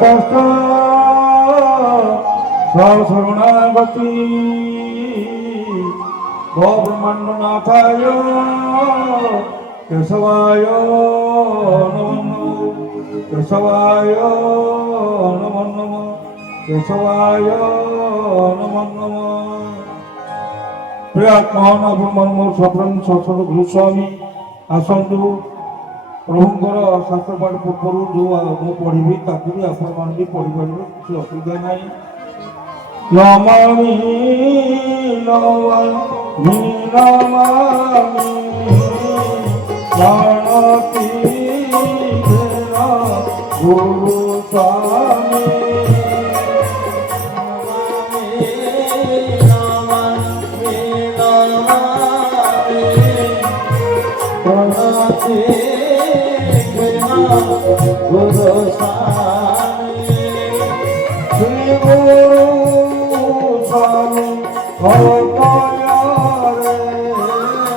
কষ্ট শরণাগতি ব্রহ্মাণ্ড নাথায় কেশবায় নমো কেশবায় নমো নমো কেশবায় নমো নমো। প্রিয় মহানবম সপ্রম সৎসদ গুরুস্বামী ଆସନ୍ତୁ ପ୍ରଭୁଙ୍କର ଶାସ୍ତ୍ର ପାଠ ପୂର୍ବରୁ ଯେଉଁ ମୁଁ ପଢ଼ିବି ତାକୁ ବି ଆପଣମାନେ ବି ପଢ଼ିପାରିବେ, କିଛି ଅସୁବିଧା ନାହିଁ। ନମାମି ନମାମି ନମାମି ଗଣତି ଗୁରୁ ସ୍ୱାମୀ গুরু স্বামী শ্রী গুরু স্বামী ভগবানে শ্রী গুরু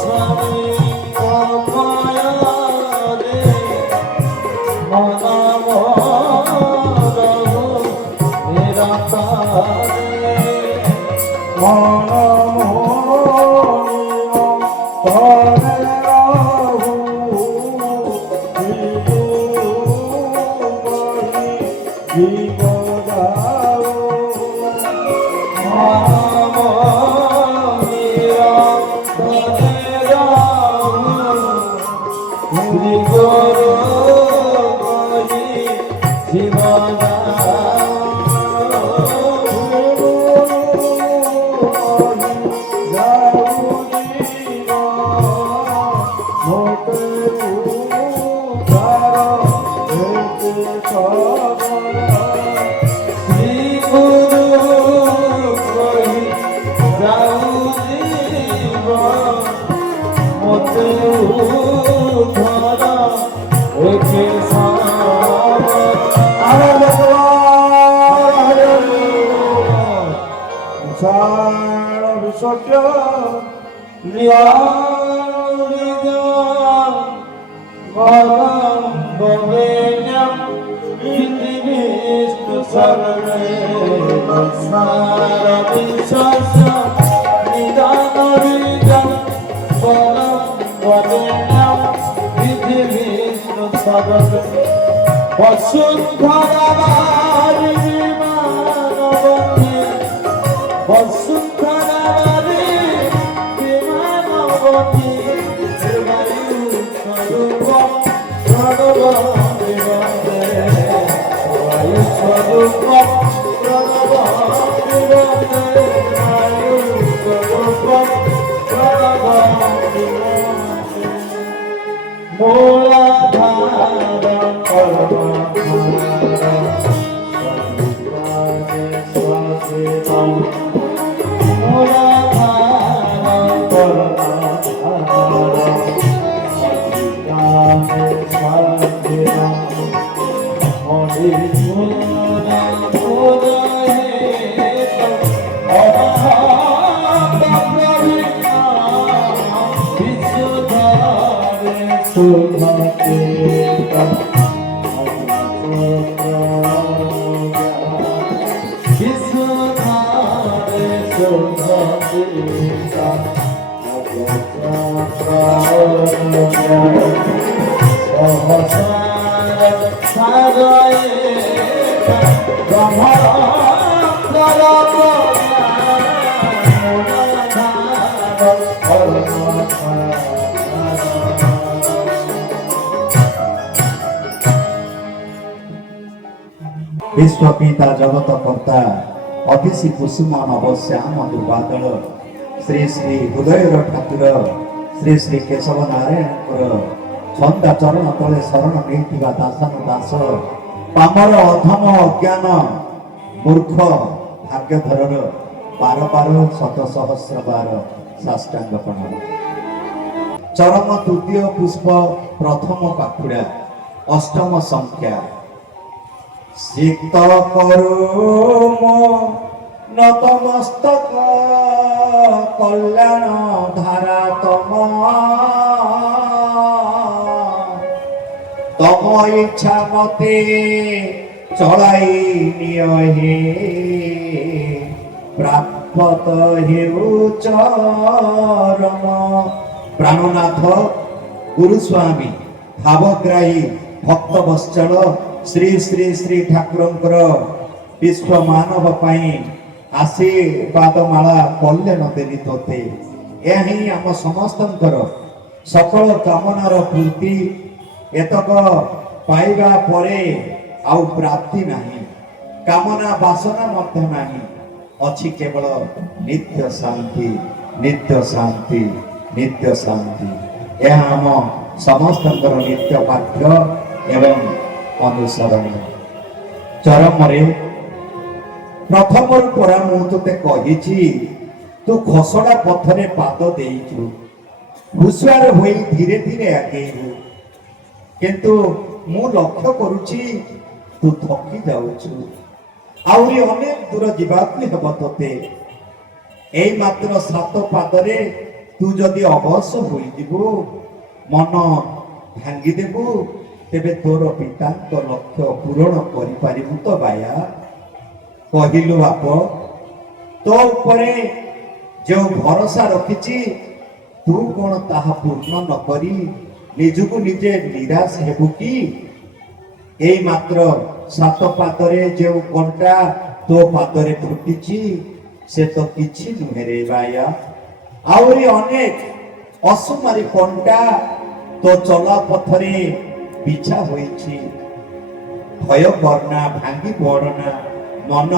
স্বামী ভগবানে विश्वपिता जगत कर्ता अतिशि कुसुम नवश्याम दुर्बादल श्री श्री हृदय ठाकुर श्री श्री केशव नारायण छंदा चरण तले शरण नहीं दासन दास पामर अधम अज्ञान मूर्ख भाग्यधर 12 12 शत सहस्र 12 ସାଷ୍ଟାଙ୍ଗ ପ୍ରଣାମ। ଚରମ ତୃତୀୟ ପୁଷ୍ପ ପ୍ରଥମ ପାଖୁଡ଼ା ଅଷ୍ଟମ ସଂଖ୍ୟା। ସିକ୍ତ କରୁ ମୋ ନତମସ୍ତକ କଲ୍ୟାଣ ଧାରା ତମ ତମ ଇଚ୍ଛା ମତେ ଚଳାଇ ନିଅ হে ପ୍ରାପ୍ତ ହେଉ ଚରମ। ପ୍ରାଣନାଥ ଗୁରୁସ୍ୱାମୀ ଭାବଗ୍ରାହୀ ଭକ୍ତ ବତ୍ସଳ ଶ୍ରୀ ଶ୍ରୀ ଶ୍ରୀ ଠାକୁରଙ୍କର ବିଶ୍ୱ ମାନବ ପାଇଁ ଆଶୀର୍ବାଦ ମାଳା କଲ୍ୟାଣ ଦେଲି ତୋତେ। ଏହା ହିଁ ଆମ ସମସ୍ତଙ୍କର ସକଳ କାମନାର ପୂର୍ତ୍ତି। ଏତକ ପାଇବା ପରେ ଆଉ ପ୍ରାପ୍ତି ନାହିଁ, କାମନା ବାସନା ମଧ୍ୟ ନାହିଁ, ଅଛି କେବଳ ନିତ୍ୟ ଶାନ୍ତି, ନିତ୍ୟ ଶାନ୍ତି, ନିତ୍ୟ ଶାନ୍ତି। ଏହା ଆମ ସମସ୍ତଙ୍କର ନିତ୍ୟ ପାଠ୍ୟ ଏବଂ ଅନୁସରଣୀୟ। ଚରମରେ ପ୍ରଥମରୁ ପରା ମୁଁ ତୋତେ କହିଛି, ତୁ ଖସଡ଼ା ପଥରେ ପାଦ ଦେଇଛୁ, ହୁସିଆର ହୋଇ ଧୀରେ ଧୀରେ ଆଗେଇବୁ। କିନ୍ତୁ ମୁଁ ଲକ୍ଷ୍ୟ କରୁଛି ତୁ ଥକି ଯାଉଛୁ। ଆହୁରି ଅନେକ ଦୂର ଯିବାକୁ ହେବ ତୋତେ। ଏଇ ମାତ୍ର 7 ପାଦରେ ତୁ ଯଦି ଅବଶ ହୋଇଯିବୁ, ମନ ଭାଙ୍ଗିଦେବୁ, ତେବେ ତୋର ପିତାଙ୍କ ଲକ୍ଷ୍ୟ ପୂରଣ କରିପାରିବୁ ତ ବାୟା? କହିଲୁ ବାପ, ତୋ ଉପରେ ଯେଉଁ ଭରସା ରଖିଛି ତୁ କଣ ତାହା ପୂର୍ଣ୍ଣ ନ କରି ନିଜକୁ ନିଜେ ନିରାଶ ହେବୁ କି? ଏଇ ମାତ୍ର 7 ପାଦରେ ଯେଉଁ କଣ୍ଟା ତୋ ପାଦରେ ଫୁଟିଛି ସେ ତ କିଛି ନୁହେଁ ରେ ବାୟା। ଆହୁରି ଅନେକ ଅସୁମାରୀ କଣ୍ଟା ତୋ ଚଲା ପଥରେ ବିଛା ହୋଇଛି। ଭୟ କରନା, ଭାଙ୍ଗି ପଡନା, ମନ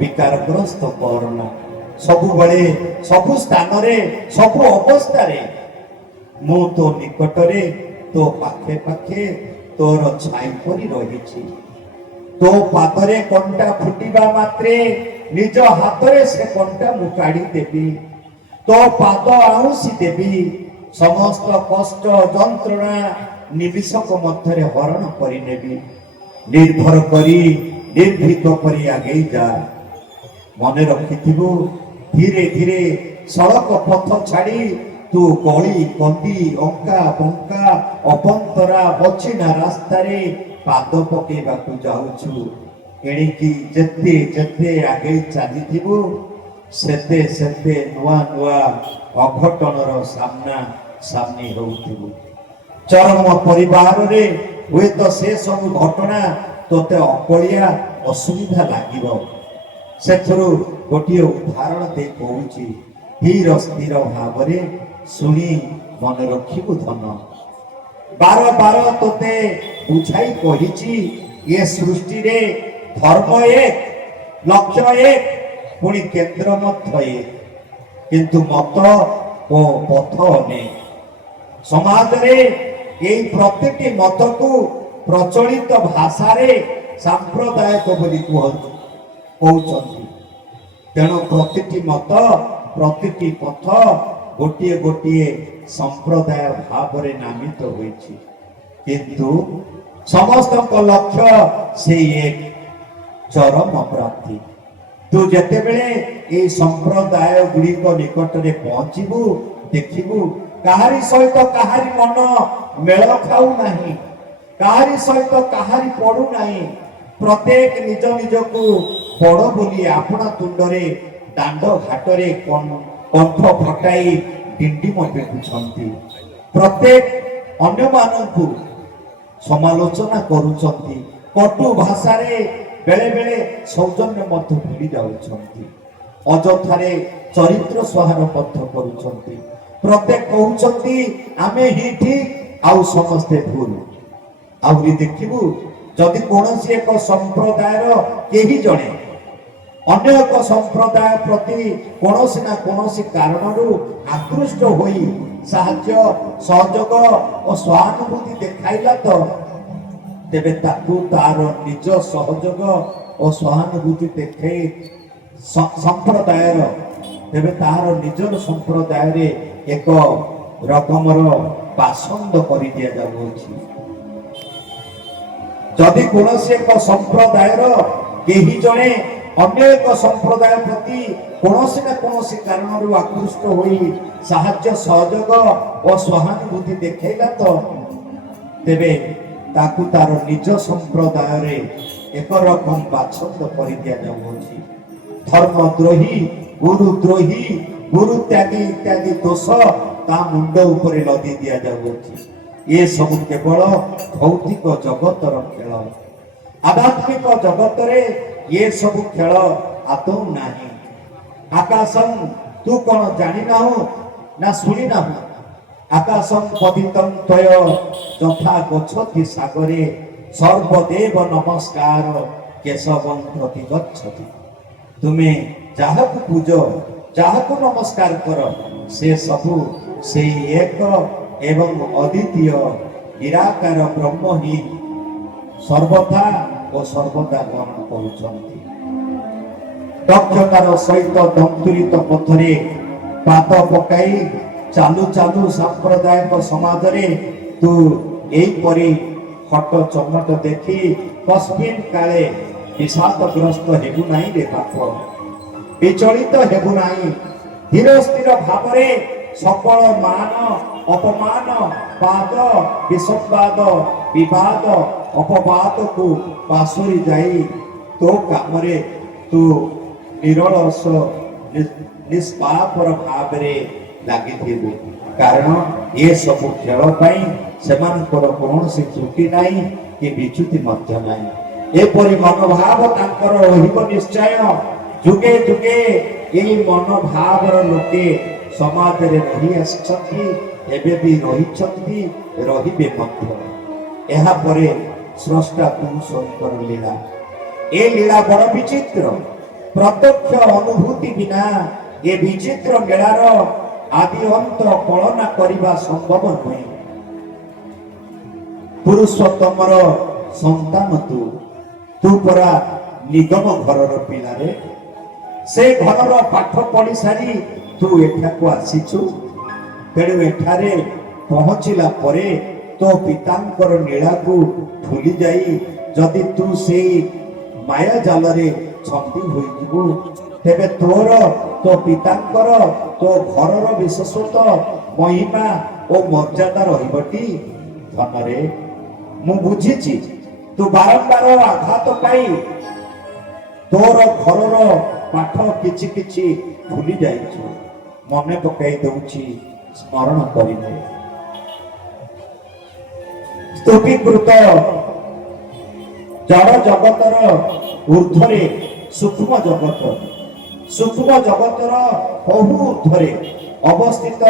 ବିକାରଗ୍ରସ୍ତ କରନା। ସବୁବେଳେ ସବୁ ସ୍ଥାନରେ ସବୁ ଅବସ୍ଥାରେ ମୁଁ ତୋ ନିକଟରେ, ତୋ ପାଖେ ପାଖେ ତୋର ଛାଇ ପରି ରହିଛି। ତୋ ପାଦରେ କଣ୍ଟା ଫୁଟିବା ମାତ୍ରେ ନିଜ ହାତରେ ସେ କଣ୍ଟା ମୁଁ କାଢି ଦେବି, ତୋ ପାଦ ଆଉଁସି ଦେବି। ସମସ୍ତ କଷ୍ଟ ଯନ୍ତ୍ରଣା ନିମିଷକ ମଧ୍ୟରେ ହରଣ କରିନେବି। ନିର୍ଭର କରି ନିର୍ଭୀକ କରି ଆଗେଇ ଯା। ମନେ ରଖିଥିବୁ, ଧୀରେ ଧୀରେ ସଡ଼କ ପଥ ଛାଡ଼ି ତୁ ଗଳି କନ୍ଦି ଅଙ୍କା ବଙ୍କା ଅପନ୍ତରା ବଛିନା ରାସ୍ତାରେ ପାଦ ପକେଇବାକୁ ଯାଉଛୁ। ଏଣିକି ଯେତେ ଯେତେ ଆଗେଇ ଚାଲିଥିବୁ ସେତେ ସେତେ ନୂଆ ନୂଆ ଅଘଟଣର ସାମ୍ନା ସାମ୍ନି ହେଉଥିବୁ। ଚରମ ପରିବାରରେ ହୁଏତ ସେ ସବୁ ଘଟଣା ତୋତେ ଅକଳିଆ ଅସୁବିଧା ଲାଗିବ। ସେଥିରୁ ଗୋଟିଏ ଉଦାହରଣ ଦେଇ କହୁଛି, ଧୀର ସ୍ଥିର ଭାବରେ ଶୁଣି ମନେ ରଖିବୁ ଧନ। ବାର ବାର ତୋତେ ବୁଝାଇ କହିଛି, ଏ ସୃଷ୍ଟିରେ ଧର୍ମ ଏକ, ଲକ୍ଷ୍ୟ ଏକ, ପୁଣି କେନ୍ଦ୍ର ମଧ୍ୟ ଏକ, କିନ୍ତୁ ମତ ଓ ପଥ ଅନେକ। ସମାଜରେ ଏଇ ପ୍ରତିଟି ମତକୁ ପ୍ରଚଳିତ ଭାଷାରେ ସାମ୍ପ୍ରଦାୟିକ ବୋଲି କହୁଛନ୍ତି। ତେଣୁ ପ୍ରତିଟି ମତ, ପ୍ରତିଟି ପଥ ଗୋଟିଏ ଗୋଟିଏ ସମ୍ପ୍ରଦାୟ ଭାବରେ ନାମିତ ହୋଇଛି, କିନ୍ତୁ ସମସ୍ତଙ୍କ ଲକ୍ଷ୍ୟ ସେଇ ଏକ, ଚରମ ପ୍ରାପ୍ତି। ତୁ ଯେତେବେଳେ এই ସମ୍ପ୍ରଦାୟ ଗୁଡ଼ିକ ନିକଟରେ ପହଞ୍ଚିବୁ, ଦେଖିବୁ କାହାରି ସହିତ କାହାରି ମନ ମେଳ ଖାଉନାହିଁ, କାହାରି ସହିତ କାହାରି ପଡୁନାହିଁ। ପ୍ରତ୍ୟେକ ନିଜ ନିଜକୁ ବଡ଼ ବୋଲି ଆପଣା ତୁଣ୍ଡରେ ଦାଣ୍ଡ ଘାଟରେ କଣ୍ଠ ଫଟାଇ ଡିଣ୍ଡିମ ପିଟୁଛନ୍ତି। ପ୍ରତ୍ୟେକ ଅନ୍ୟମାନଙ୍କୁ ସମାଲୋଚନା କରୁଛନ୍ତି। କଟୁ ଭାଷାରେ ବେଳେ ବେଳେ ସୌଜନ୍ୟ ମଧ୍ୟ ଭୁଲି ଯାଉଛନ୍ତି। ଅଯଥାରେ ଚରିତ୍ର ସଂହାର ମଧ୍ୟ କରୁଛନ୍ତି। ପ୍ରତ୍ୟେକ କହୁଛନ୍ତି ଆମେ ହିଁ ଠିକ ଆଉ ସମସ୍ତେ ଭୁଲ। ଆହୁରି ଦେଖିବୁ, ଯଦି କୌଣସି ଏକ ସମ୍ପ୍ରଦାୟର କେହି ଜଣେ ଅନ୍ୟ ଏକ ସମ୍ପ୍ରଦାୟ ପ୍ରତି କୌଣସି ନା କୌଣସି କାରଣରୁ ଆକୃଷ୍ଟ ହୋଇ ସାହାଯ୍ୟ ସହଯୋଗ ଓ ସହାନୁଭୂତି ଦେଖାଇଲା ତ ତେବେ ତାକୁ ତାର ନିଜ ସହଯୋଗ ଓ ସହାନୁଭୂତି ଦେଖାଇ ସମ୍ପ୍ରଦାୟର ତେବେ ତାହାର ନିଜର ସମ୍ପ୍ରଦାୟରେ ଏକ ରକମର ବାସନ୍ଦ କରି ଦିଆଯାଉଅଛି। ଯଦି କୌଣସି ଏକ ସମ୍ପ୍ରଦାୟର କେହି ଜଣେ ଅନ୍ୟ ଏକ ସମ୍ପ୍ରଦାୟ ପ୍ରତି କୌଣସି ନା କୌଣସି କାରଣରୁ ଆକୃଷ୍ଟ ହୋଇ ସାହାଯ୍ୟ ସହଯୋଗ ଓ ସହାନୁଭୂତି ଦେଖେଇଲା ତ ତେବେ ତାକୁ ତାର ନିଜ ସମ୍ପ୍ରଦାୟରେ ଏକ ରକମ ବାଛନ୍ଦ କରି ଦିଆଯାଉଅଛି। ଧର୍ମଦ୍ରୋହୀ, ଗୁରୁଦ୍ରୋହୀ, ଗୁରୁ ତ୍ୟାଗୀ ଇତ୍ୟାଦି ଦୋଷ ତା ମୁଣ୍ଡ ଉପରେ ଲଦି ଦିଆଯାଉଅଛି। ଏ ସବୁ କେବଳ ଭୌତିକ ଜଗତର ଖେଳ। ଆଧ୍ୟାତ୍ମିକ ଜଗତରେ ଏ ସବୁ ଖେଳ ଆଦୌ ନାହିଁ। ଆକାଶଂ, ତୁ କଣ ଜାଣିନାହୁଁ ନା ଶୁଣିନାହୁଁ? ଆକାଶଂ ପତିତଂ ତ୍ୱୟ ଯଥା ଗଚ୍ଛତି ସାଗରେ ସର୍ବଦେବ ନମସ୍କାର କେଶବଂ ପ୍ରତି ଗଚ୍ଛତି। ତୁମେ ଯାହାକୁ ପୂଜ, ଯାହାକୁ ନମସ୍କାର କର, ସେ ସବୁ ସେଇ ଏକ ଏବଂ ଅଦ୍ୱିତୀୟ ନିରାକାର ବ୍ରହ୍ମ ହିଁ ସର୍ବଥା ଓ ସର୍ବଦା ଗ୍ରହଣ କରୁଛନ୍ତି। ଦକ୍ଷତାର ସହିତ ଦନ୍ତୁରିତ ପଥରେ ପାଦ ପକାଇ ଚାଲୁ ଚାଲୁ ସାମ୍ପ୍ରଦାୟିକ ସମାଜରେ ତୁ ଏଇପରି ହଟ ଚମଟ ଦେଖି କସ୍ମିନ୍ କାଳେ ବିଷାଦଗ୍ରସ୍ତ ହେବୁ ନାହିଁ ରେ ବାପ, ବିଚଳିତ ହେବୁ ନାହିଁ। ଧୀର ସ୍ଥିର ଭାବରେ ସକଳ ମାନ ଅପମାନ ବାଦ ବିସମ୍ବାଦ ବିବାଦ ଅପବାଦକୁ ପାଶୋରି ଯାଇ ତୋ କାମରେ ତୁ ନିରଳସ ନିଷ୍ପାପର ଭାବରେ ଲାଗିଥିବୁ। କାରଣ ଏ ସବୁ ଖେଳ ପାଇଁ ସେମାନଙ୍କର କୌଣସି ତ୍ରୁଟି ନାହିଁ କି ବିଚ୍ୟୁତି ମଧ୍ୟ ନାହିଁ। ଏପରି ମନୋଭାବ ତାଙ୍କର ରହିବ ନିଶ୍ଚୟ। ଯୁଗେ ଯୁଗେ ଏହି ମନୋଭାବର ଲୋକେ ସମାଜରେ ରହି ଆସିଛନ୍ତି, ଏବେ ବି ରହିଛନ୍ତି, ରହିବେ ମଧ୍ୟ। ଏହାପରେ ସ୍ରଷ୍ଟା ପୁରୁଷଙ୍କର ଲୀଳା। ଏ ଲୀଳା ବଡ଼ ବିଚିତ୍ର। ପ୍ରତ୍ୟକ୍ଷ ଅନୁଭୂତି ବିନା ଏ ବିଚିତ୍ର ଲୀଳାର ଆଦି ଅନ୍ତ କଳନା କରିବା ସମ୍ଭବ ନୁହେଁ। ପୁରୁଷୋତ୍ତମର ସନ୍ତାନ ତୁ ପରା ନିଗମ ଘରର ପିଲାରେ। ସେ ଘରର ପାଠ ପଢି ସାରି ତୁ ଏଠାକୁ ଆସିଛୁ। ତେଣୁ ଏଠାରେ ପହଞ୍ଚିଲା ପରେ ତୋ ପିତାଙ୍କର ଲୀଳାକୁ ଭୁଲି ଯାଇ ଯଦି ତୁ ସେଇ ମାୟା ଜାଲରେ ଛନ୍ଦି ହୋଇଯିବୁ, ତେବେ ତୋର, ତୋ ପିତାଙ୍କର, ତୋ ଘରର ବିଶେଷତ୍ୱ ମହିମା ଓ ମର୍ଯ୍ୟାଦା ରହିବଟି? ଧନରେ ମୁଁ ବୁଝିଛି ତୁ ବାରମ୍ବାର ଆଘାତ ପାଇ ତୋର ଘରର ପାଠ କିଛି କିଛି ଭୁଲି ଯାଇଛୁ। ମନେ ପକାଇ ଦଉଛି, ସ୍ମରଣ କରିନେ। ସ୍ତୁତିକୃତ ଜଡ଼ ଜଗତର ଊର୍ଦ୍ଧ୍ୱରେ ସୂକ୍ଷ୍ମ ଜଗତ, ସୂକ୍ଷ୍ମ ଜଗତର ବହୁ ଊର୍ଦ୍ଧ୍ୱରେ ଅବସ୍ଥିତ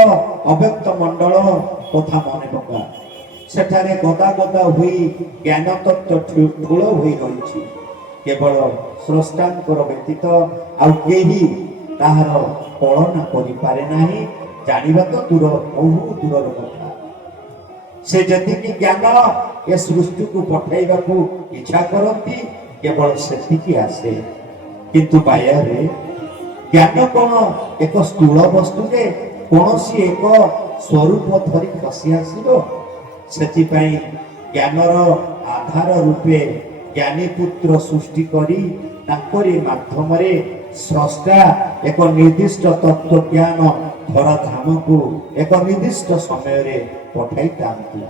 ଅବ୍ୟକ୍ତ ମଣ୍ଡଳ କଥା ମନେ ପକା। ସେଠାରେ ଗଦା ଗଦା ହୋଇ ଜ୍ଞାନ ତତ୍ତ୍ୱ ଠୁଳ ହୋଇ ରହିଛି। କେବଳ ସ୍ରଷ୍ଟାଙ୍କର ବ୍ୟତୀତ ଆଉ କେହି ତାହାର କଳନା କରିପାରେ ନାହିଁ। ଜାଣିବା ତ ବହୁ ଦୂରର କଥା। ସେ ଯେତିକି ଜ୍ଞାନ ଏ ସୃଷ୍ଟିକୁ ପଠାଇବାକୁ ଇଚ୍ଛା କରନ୍ତି, କେବଳ ସେତିକି ଆସେ। କିନ୍ତୁ ବାୟାରେ ଜ୍ଞାନ କଣ ଏକ ସ୍ଥୂଳ ବସ୍ତୁ ଯେ କୌଣସି ଏକ ସ୍ୱରୂପ ଧରି ଖସି ଆସିବ? ସେଥିପାଇଁ ଜ୍ଞାନର ଆଧାର ରୂପେ ଜ୍ଞାନୀ ପୁତ୍ର ସୃଷ୍ଟି କରି ତାଙ୍କରି ମାଧ୍ୟମରେ ସ୍ରଷ୍ଟା ଏକ ନିର୍ଦ୍ଦିଷ୍ଟ ତତ୍ତ୍ୱ ଜ୍ଞାନ ଧରାଧାମକୁ ଏକ ନିର୍ଦ୍ଦିଷ୍ଟ ସମୟରେ ପଠାଇଥାନ୍ତି।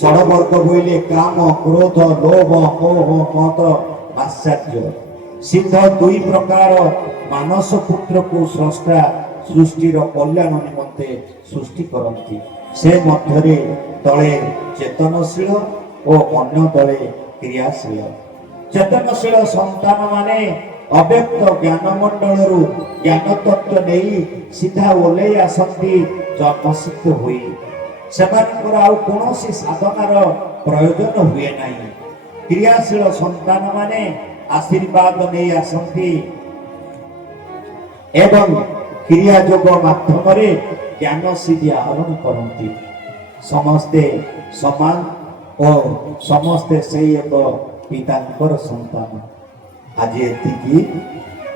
ଷଡ଼ବର୍ଗ ବୋଇଲେ କାମ, କ୍ରୋଧ, ଲୋଭ, ମୋହ, ମଦ, ଆଶ୍ଚର୍ଯ୍ୟ। ସିଦ୍ଧ ଦୁଇ ପ୍ରକାର ମାନସ ପୁତ୍ରକୁ ସ୍ରଷ୍ଟା ସୃଷ୍ଟିର କଲ୍ୟାଣ ନିମନ୍ତେ ସୃଷ୍ଟି କରନ୍ତି। ସେ ମଧ୍ୟରେ ତଳେ ଚେତନଶୀଳ ଓ ଅନ୍ୟ ତଳେ କ୍ରିୟାଶୀଳ। ଚେତନଶୀଳ ସନ୍ତାନ ମାନେ ଅବ୍ୟକ୍ତ ଜ୍ଞାନ ମଣ୍ଡଳରୁ ଜ୍ଞାନ ତତ୍ତ୍ୱ ନେଇ ସିଧା ଓହ୍ଲେଇ ଆସନ୍ତି ଜନ୍ମସିଦ୍ଧ ହୋଇ। ସେମାନଙ୍କର ଆଉ କୌଣସି ସାଧନାର ପ୍ରୟୋଜନ ହୁଏ ନାହିଁ। କ୍ରିୟାଶୀଳ ସନ୍ତାନ ମାନେ ଆଶୀର୍ବାଦ ନେଇ ଆସନ୍ତି ଏବଂ କ୍ରିୟା ଯୋଗ ମାଧ୍ୟମରେ ଜ୍ଞାନ ସିଦ୍ଧି ଆହରଣ କରନ୍ତି। ସମସ୍ତେ ସମାନ ଓ ସମସ୍ତେ ସେଇ ଏକ ପିତାଙ୍କର ସନ୍ତାନ। ଆଜି ଏତିକି।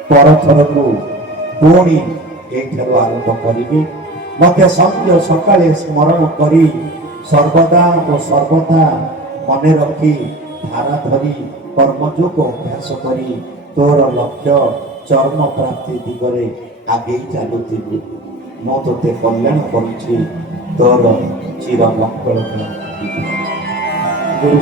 ପରଥରକୁ ପୁଣି ଏଇଠାରୁ ଆରମ୍ଭ କରିବି। ମୋତେ ସନ୍ଧ୍ୟା ସକାଳେ ସ୍ମରଣ କରି ସର୍ବଦା ଓ ସର୍ବଦା ମନେ ରଖି ଧାରା ଧରି କର୍ମଯୋଗ ଅଭ୍ୟାସ କରି ତୋର ଲକ୍ଷ୍ୟ ଚର୍ମ ପ୍ରାପ୍ତି ଦିଗରେ ଆଗେଇ ଚାଲୁଥିବୁ। ମୁଁ ତୋତେ କଲ୍ୟାଣ କରୁଛି, ତୋର ଚିର ମଙ୍ଗଳ ଗୁରୁ